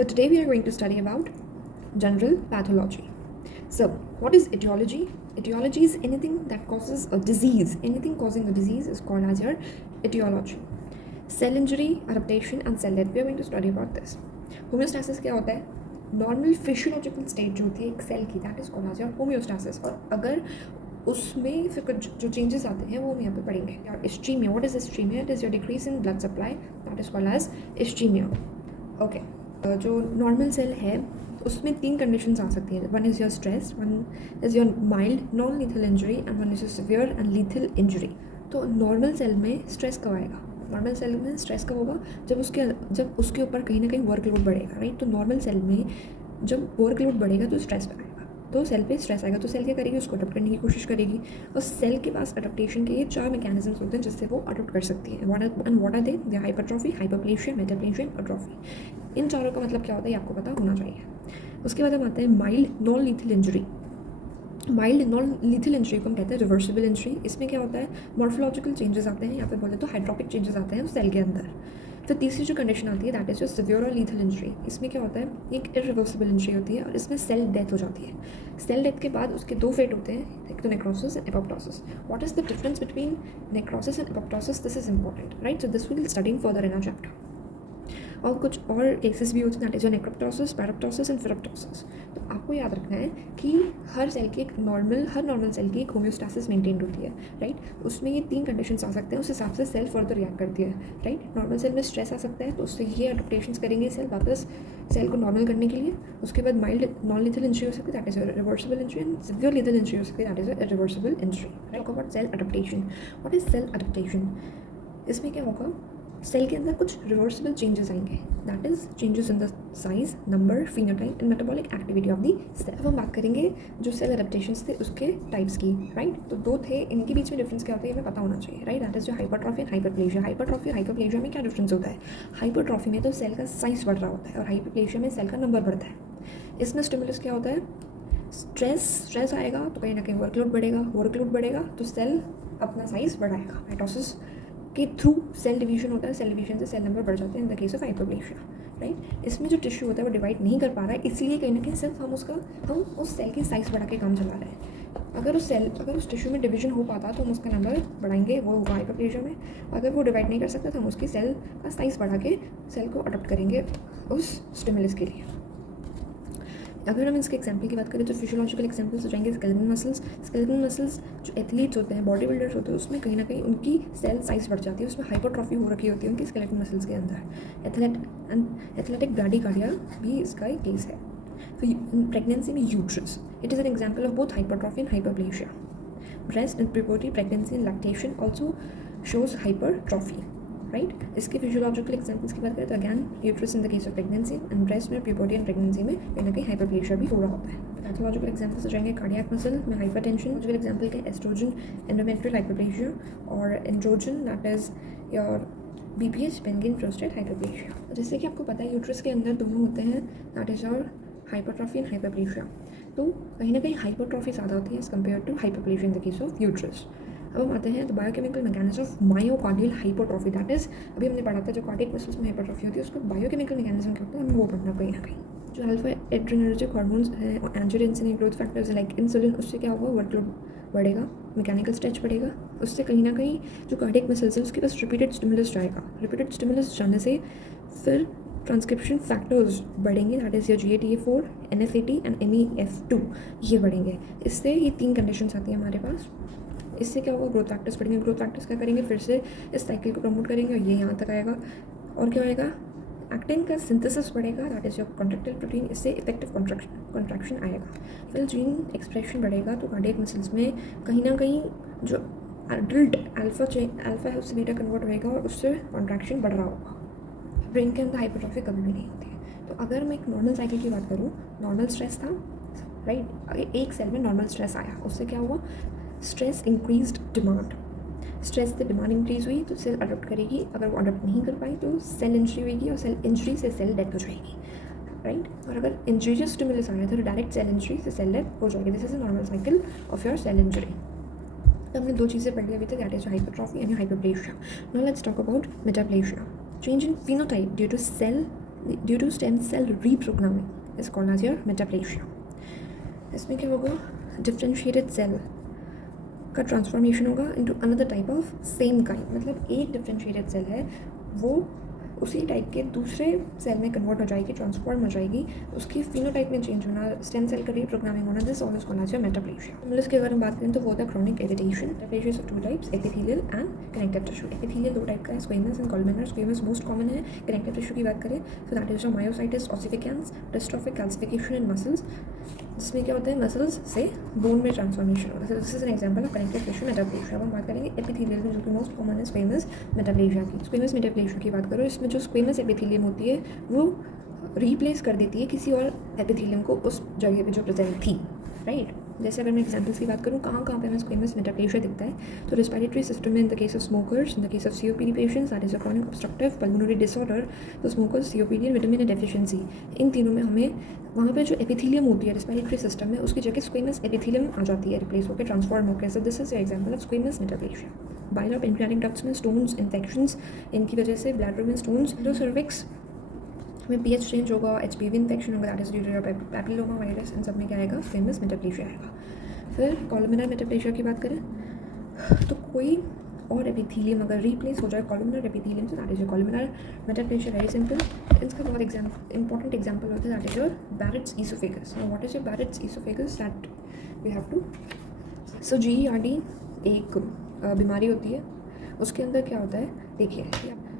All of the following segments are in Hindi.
So today we are going to study about general pathology. So what is etiology? Etiology is anything that causes a disease. Anything causing a disease is called as your etiology. Cell injury, adaptation and cell death. We are going to study about this. Homeostasis क्या होता है? नॉर्मल फिजियोलॉजिकल स्टेट जो होती है एक सेल की, that is called as your homeostasis. और अगर उसमें फिर कुछ जो चेंजेस आते हैं वो हम यहाँ पे पढ़ेंगे. Your ischaemia. What is ischaemia? It is your decrease in blood supply, that is called as ischaemia. Okay, जो नॉर्मल सेल है उसमें 3 कंडीशंस आ सकती हैं. One is your stress, one is your mild non lethal injury and one is your severe and lethal injury. तो नॉर्मल सेल में स्ट्रेस कब आएगा? नॉर्मल सेल में स्ट्रेस कब होगा? जब उसके ऊपर कहीं ना कहीं वर्कलोड बढ़ेगा, राइट. तो नॉर्मल सेल में जब वर्कलोड बढ़ेगा तो स्ट्रेस आएगा, तो सेल पे स्ट्रेस आएगा. तो सेल क्या करेगी? उसको अडॉप्ट करने की कोशिश करेगी. और सेल के पास अडॉप्टेशन के ये 4 मैकेनिज्म्स होते हैं जिससे वो अडॉप्ट कर सकती है. What are they? Hypertrophy, hyperplasia, metaplasia, atrophy. इन चारों का मतलब क्या होता है ये आपको पता होना चाहिए. उसके बाद हम आते हैं mild non lethal injury. Mild non lethal injury को हम कहते हैं रिवर्सिबल इंजरी. इसमें क्या होता है? मॉर्फोलॉजिकल चेंजेस आते हैं या फिर बोले तो हाइड्रोपिक चेंजेस आते हैं सेल के अंदर. फिर तीसरी जो कंडीशन आती है दैट इज जो सिवियर और लीथल इंजरी. इसमें क्या होता है? एक इरिवर्सिबल इंजरी होती है और इसमें सेल डेथ हो जाती है. सेल डेथ के बाद उसके 2 फेट होते हैं, एक तो necrosis and apoptosis. What is the difference between necrosis and apoptosis? This is important, right. So this will study further in our chapter. और कुछ और केसेस भी होते हैं that is necroptosis, paraptosis and pyroptosis. तो आपको याद रखना है कि हर नॉर्मल सेल की एक होम्योस्टासिस मेंटेन्ड होती है, राइट. उसमें ये 3 कंडीशंस आ सकते हैं, उस हिसाब से सेल फर्दर रिएक्ट करती है, राइट. नॉर्मल सेल में स्ट्रेस आ सकता है तो उससे ये अडॉप्टेशंस करेंगे सेल वापस सेल को नॉर्मल करने के लिए. उसके बाद माइल्ड नॉन लीथल इंजरी हो सकती है, that is reversible injury. And severe lethal injury हो सकती है, that is reversible injury. Talk about cell adaptation. What is cell adaptation? इसमें क्या होगा? सेल के अंदर कुछ रिवर्सिबल चेंजेस आएंगे, that is changes in the size, number, phenotype and metabolic activity of the cell. अब हम बात करेंगे जो सेल अडेप्टेशंस थे उसके टाइप्स की, राइट. तो 2 थे, इनके बीच में डिफरेंस क्या होता है ये हमें पता होना चाहिए, राइट. दैट इज जो हाइपरट्रॉफी एंड हाइपरप्लेशिया. हाइपरट्रॉफी और हाइपरप्लेशिया में क्या डिफरेंस होता है? हाइपरट्रॉफी में तो सेल का साइज बढ़ रहा होता है और हाइपरप्लेशिया में सेल का नंबर बढ़ता है. इसमें स्टिमुलस क्या होता है? स्ट्रेस आएगा तो कहीं ना कहीं वर्कलोड बढ़ेगा तो सेल अपना साइज बढ़ाएगा. माइटोसिस के थ्रू सेल डिवीजन होता है, सेल डिवीजन से सेल नंबर बढ़ जाते हैं इन the case of hyperplasia, right. इसमें जो टिश्यू होता है वो डिवाइड नहीं कर पा रहा है, इसलिए कहीं ना कहीं सिर्फ हम उस सेल की साइज़ बढ़ा के काम चला रहे हैं. अगर उस टिश्यू में डिवीजन हो पाता तो हम उसका नंबर बढ़ाएंगे, वो होगा हाइपरप्लेशिया में. अगर वो डिवाइड नहीं कर सकता तो हम उसकी सेल का साइज़ बढ़ा के सेल को अडॉप्ट करेंगे उस स्टिमुलस के लिए. अगर हम इसके एग्जाम्पल की बात करें तो फिजियोलॉजिकल एग्जाम्पल्स हो जाएंगे स्केलेटन मसल्स. जो एथलीट्स होते हैं, बॉडी बिल्डर्स होते हैं, उसमें कहीं ना कहीं उनकी सेल साइज बढ़ जाती है, उसमें हाइपरट्रॉफी हो रखी होती है उनकी स्केलेटन मसल्स के अंदर. एथलेटिक ब्रैडीकार्डिया भी इसका एक केस है. तो प्रेगनेंसी में uterus, it is an example of both hypertrophy and hyperplasia. Breast in prepuberty, pregnancy and lactation also shows hypertrophy, right. इसके फिजियोलॉजिकल एग्जाम्पल्स की बात करें तो again uterus in the case of pregnancy and breast में प्यूबर्टी एंड प्रेगनेंसी में कहीं ना कहीं हाइपरप्लेशिया भी हो रहा होता है. पैथोलॉजिकल एग्जाम्पल्स हो जाएंगे कार्डियक मसल में हाइपरटेंशन. लॉजिकल एग्जाम्पल के एस्ट्रोजन एंडोमेट्रियल हाइपरप्लेशिया और androgen that is your BPH पेंगिन प्रोस्टेट हाइपरप्लेशिया. जैसे कि आपको पता है यूट्रस के अंदर दोनों होते हैं, that is your hypertrophy and hyperplasia. तो कहीं ना कहीं हाइपरट्रॉफी ज़्यादा होती है as compare to hyperplasia in the case of uterus. अब हम आते हैं the biochemical mechanism of myocardial hypertrophy. That is अभी हमने पढ़ा था जो कार्डियक मसल्स में हाइपरट्रॉफी होती है उसको बायोकेमिकल मैकेनिज्म क्या होता है हमें वो पढ़ना कहीं ना कहीं. जो अल्फा एड्रेनर्जिक हार्मोन्स हैं और angiotensin growth factors like insulin, उससे क्या होगा? वर्कलोड बढ़ेगा, मैकेनिकल स्ट्रेच बढ़ेगा. उससे कहीं ना कहीं जो कार्डियक मसल्स है उसके पास रिपीटेड स्टिमुलस जाएगा. रिपीटेड स्टिमुलस जाने से फिर ट्रांसक्रिप्शन फैक्टर्स बढ़ेंगे, that is your GATA4, NSAT and MEF2, ये बढ़ेंगे. इससे ये 3 कंडीशंस आती हैं हमारे पास. इससे क्या होगा? ग्रोथ फैक्टर्स बढ़ेंगे. ग्रोथ फैक्टर्स क्या करेंगे? फिर से इस साइकिल को प्रमोट करेंगे और ये यहाँ तक आएगा. और क्या होएगा? एक्टिन का सिंथेसिस बढ़ेगा, that is your contractile protein. इससे इफेक्टिव कॉन्ट्रैक्शन आएगा. फिर जीन एक्सप्रेशन बढ़ेगा तो कार्डियक मसल्स में कहीं ना कहीं जो एडल्ट अल्फा से बीटा कन्वर्ट होएगा और उससे कॉन्ट्रैक्शन बढ़ रहा होगा. ब्रेन के अंदर हाइपरट्रॉफी कभी भी नहीं होती है. तो अगर मैं एक नॉर्मल साइकिल की बात करूँ, नॉर्मल स्ट्रेस था, राइट. एक सेल में नॉर्मल स्ट्रेस आया, उससे क्या हुआ? Stress increased demand. स्ट्रेस से डिमांड इंक्रीज हुई तो सेल अडॉप्ट करेगी. अगर वो अडॉप्ट नहीं कर पाई तो सेल इंजरी होगी और सेल इंजरी से सेल डेथ हो जाएगी, राइट. और अगर इंजरियस स्टिमुलस आया तो डायरेक्ट सेल इंजरी से सेल डेथ हो जाएगी. This is a normal cycle of your cell injury. तो हमने 2 चीज़ें पढ़ ली अभी तक, that is hypertrophy and hyperplasia. Now let's talk about metaplasia. Change in phenotype due to cell due to stem cell reprogramming is called as your metaplasia. इसमें क्या होगा, डिफ्रेंशिएटेड सेल का ट्रांसफॉर्मेशन होगा into another type of same kind. मतलब एक डिफ्रेंशिएटेड सेल है वो उसी टाइप के दूसरे सेल में कन्वर्ट हो जाएगी, ट्रांसफॉर्म हो जाएगी, उसकी फिनोटाइप में चेंज होना, स्टेम सेल का रीप्रोग्रामिंग होना, this all is called as metaplasia. Stimulus के अगर हम बात करें तो वो होता है chronic irritation. Metaplasia of two types, epithelial and connective tissue. Epithelial दो टाइप का है, squamous and columnar. Squamous most common है. कनेक्टिव टिश्यू की बात करें तो that is myositis ossificans, dystrophic calcification in muscles, जिसमें क्या होता है मसल्स से बोन में ट्रांसफॉर्मेशन होता है. This is an example of connective tissue metaplasia. अब हम बात करेंगे एपिथेलियल में, जो कि मोस्ट कॉमन है स्क्वेमस मेटाप्लेशिया की. स्क्वेमस मेटाप्लेशिया की बात करो, इसमें जो स्क्वेमस एपिथेलियम होती है वो रिप्लेस कर देती है किसी और एपिथेलियम को उस जगह पे जो प्रेजेंट थी, राइट. जैसे अगर मैं एग्जांपल्स की बात करूँ कहाँ पे हमें स्क्वेमस मेटाप्लेशिया दिखता है, तो रेस्पिरेटरी सिस्टम में in the case of smokers, in the case of COPD patients, that is a chronic obstructive pulmonary disorder, तो smokers, COPD and vitamin deficiency, इन तीनों में हमें वहाँ पे जो एपिथेलियम होती है रेस्पिरेटरी सिस्टम में, उसकी जगह स्क्वेमस एपिथेलियम आ जाती है, रिप्लेस होकर, ट्रांसफॉर्म होकर. So this is example of squamous metaplasia. Bile और पेनक्रियाटिक डक्ट्स में स्टोन्स, इन्फेक्शंस, इनकी वजह से ब्लैडर में स्टोन्स, जो सर्विक्स में पीएच चेंज होगा, एचपीवी इन्फेक्शन होगा, that is due to your papilloma virus, इन सब में क्या आएगा, स्क्वेमस मेटाप्लेशिया आएगा. फिर कोलुमिनर मेटाप्लेशिया की बात करें तो कोई और एपिथेलियम अगर रिप्लेस हो जाए कोलुमिनर एपिथेलियम से, that is your columnar metaplasia. Very simple. इसका बहुत इंपॉर्टेंट एग्जांपल होता है, that is your Barrett's esophagus. Now what is your Barrett's esophagus, that we have to. So GERD एक बीमारी होती है, उसके अंदर क्या होता है, देखिए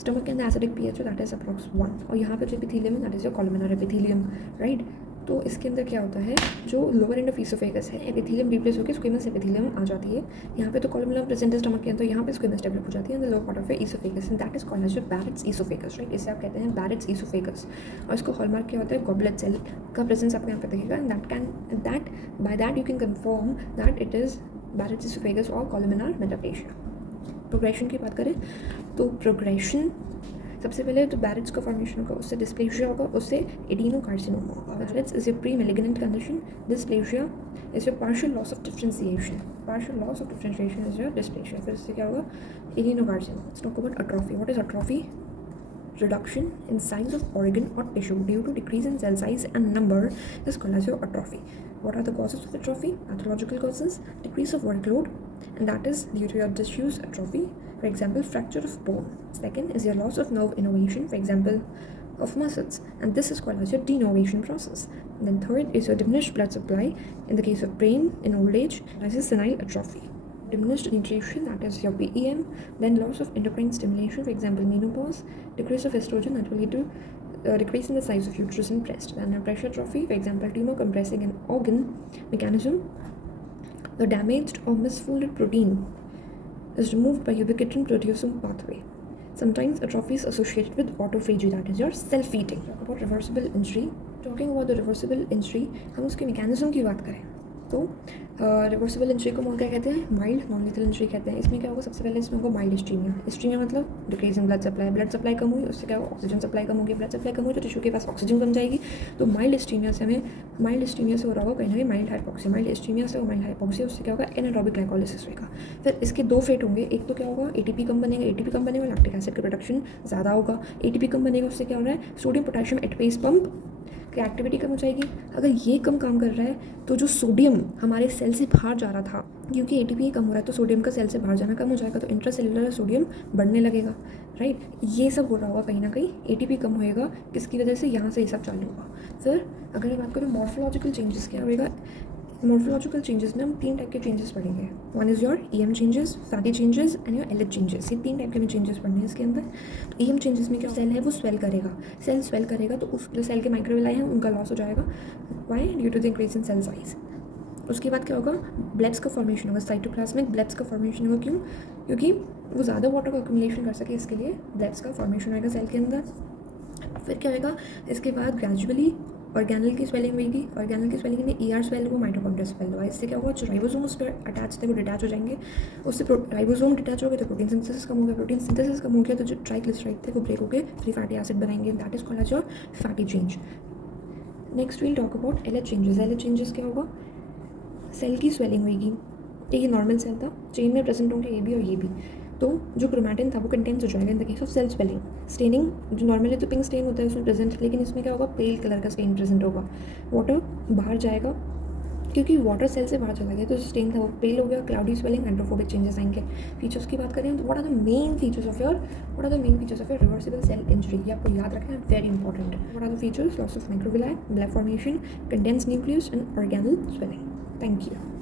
स्टमक के अंदर एसिडिक पीएच है, दैट इज अप्रॉक्स 1, और यहाँ पे जो एपिथेलियम है that is your columnar epithelium, right. तो इसके अंदर क्या होता है, जो लोअर एंड ऑफ ईसोफेगस है, एपिथेलियम रिप्लेस होकर स्क्वेमस एपिथेलियम आ जाती है. यहाँ पे तो कोलुमिनर प्रेजेंट है स्टमक के अंदर, यहाँ पे स्क्वेमस डेवलप हो जाती है in the lower part of oesophagus, and that is called as your Barrett's oesophagus, right. इसे आप कहते हैं बैरेट्स ईसोफेगस. और इसको हॉलमार्क क्या होता है, गॉबलेट सेल का प्रेजेंस आपको यहाँ पे दिखेगा, and that by that you can confirm that it is Barrett's oesophagus और कोलुमिनर मेटाप्लेशिया. प्रोग्रेशन की बात करें तो प्रोग्रेशन सबसे पहले तो बैरेट्स का फॉर्मेशन होगा, उससे डिस्प्लेशिया होगा, उससे एडिनोकार्सिनोमा होगा. Barrett's is a pre malignant condition. Dysplasia is your partial loss of differentiation. Partial loss of differentiation is your dysplasia. फिर इससे क्या होगा, adenocarcinoma. Let's talk about atrophy. What is atrophy? Reduction in size of organ or tissue due to decrease in cell size and number is called as your atrophy. What are the causes of atrophy? Pathological causes, decrease of workload, and that is due to your tissues atrophy. For example, fracture of bone. Second is your loss of nerve innervation, for example, of muscles, and this is called as your denervation process. And then third is your diminished blood supply in the case of brain in old age, that is senile atrophy. Diminished nutrition, that is your PEM, then loss of endocrine stimulation, for example menopause, decrease of estrogen, that will lead to decrease in the size of uterus and breast. Then pressure atrophy, for example tumor compressing an organ mechanism, the damaged or misfolded protein is removed by ubiquitin proteasome pathway. Sometimes atrophy is associated with autophagy, that is your self-eating. Talk about reversible injury. Talking about the reversible injury, हम उसके mechanism की बात करें तो रिवर्सिबल इंजरी को क्या कहते हैं, माइल्ड नॉन लीथल इंजरी कहते हैं. इसमें क्या होगा, सबसे पहले इसमें होगा माइल्ड इस्टीमिया. इस्टीमिया मतलब डिक्रीज इन ब्लड सप्लाई कम हुई, उससे क्या होगा, ऑक्सीजन सप्लाई कम होगी. ब्लड सप्लाई कम हुई तो टिश्यू के पास ऑक्सीजन कम जाएगी. तो माइल्ड इस्टीमिया से हो रहा होगा कहीं ना कहीं माइल्ड हाइपोक्सिया. माइल्ड इस्टीमिया से माइल्ड हाइपोक्सिया, उससे क्या होगा, एनारोबिक ग्लाइकोलिसिस होगा. फिर इसके दो फेट होंगे. एक तो क्या होगा, एटीपी कम बनेगा, लैक्टिक एसिड का प्रोडक्शन ज़्यादा होगा. एटीपी कम बनेगा, उससे क्या हो रहा है, सोडियम पोटेशियम एटपेज पंप की एक्टिविटी कम हो जाएगी. अगर ये कम काम कर रहा है तो जो सोडियम हमारे सेल से बाहर जा रहा था, क्योंकि एटीपी कम हो रहा है तो सोडियम का सेल से बाहर जाना कम हो जाएगा, तो इंट्रासेलुलर सोडियम बढ़ने लगेगा, राइट. ये सब हो रहा होगा कहीं ना कहीं, एटीपी कम होएगा, किसकी वजह से, यहाँ से ये सब चालू होगा. फिर अगर मैं बात करूँ मॉर्फोलॉजिकल चेंजेस क्या होगा, मॉर्फोलॉजिकल चेंजेस में हम 3 टाइप के चेंजेस पढ़ेंगे. One is your EM changes, fatty changes and your LH changes. ये 3 टाइप के में चेंजेस पढ़ने हैं इसके अंदर. तो ईएम चेंजेस में क्या, सेल है वो स्वेल करेगा, तो उस जो सेल के माइक्रोविलाई हैं उनका लॉस हो जाएगा. Why? Due to the increase in cell size. उसके बाद क्या होगा, ब्लेब्स का फॉर्मेशन होगा, साइटोप्लाज्मिक ब्लेब्स का फॉर्मेशन होगा. क्यों? क्योंकि वो ज़्यादा वाटर का अक्यूमुलेशन कर सके, इसके लिए ब्लेब्स का फॉर्मेशन होगा सेल के अंदर. फिर क्या होगा, इसके बाद ग्रेजुअली ऑर्गेनल की स्वेलिंग होगी. ऑर्गेनल की स्वेलिंग में ईआर स्वेल हुआ, माइटोकॉन्ड्रिया स्वेल हुआ. इससे क्या होगा, जो राइबोसोम उस पर अटैच थे वो डिटैच हो जाएंगे. उससे राइबोसोम डिटैच हो गए तो प्रोटीन सिंथेसिस कम हो गया. प्रोटीन सिंथेसिस कम हो गया तो जो ट्राइग्लिसराइड थे वो ब्रेक हो गए, फ्री फैटी एसिड बनाएंगे. That is called as your fatty change. Next we'll talk about LH changes. LH changes क्या होगा, सेल की स्वेलिंग होगी. ये नॉर्मल सेल था, चेन में प्रेजेंट होंगे ए बी और ये भी, तो जो क्रोमैटिन था वो कंटेंस हो जाएगा in the case of cell swelling. Staining, जो नॉर्मली तो पिंक स्टेन होता है उसमें प्रेजेंट, लेकिन इसमें क्या होगा, पेल कलर का स्टेन प्रेजेंट होगा। वाटर बाहर जाएगा, क्योंकि वाटर सेल से बाहर चला गया तो स्टेन था वो पेल हो गया, क्लाउडी स्वेलिंग, हाइड्रोफोबिक चेंजेस आएंगे। फीचर्स की बात करें तो what are the main features of your reversible cell injury, ये आपको याद रखना है, very important. What are the features? Loss of microvilli, black formation, condense nucleus and organelle swelling. Thank you.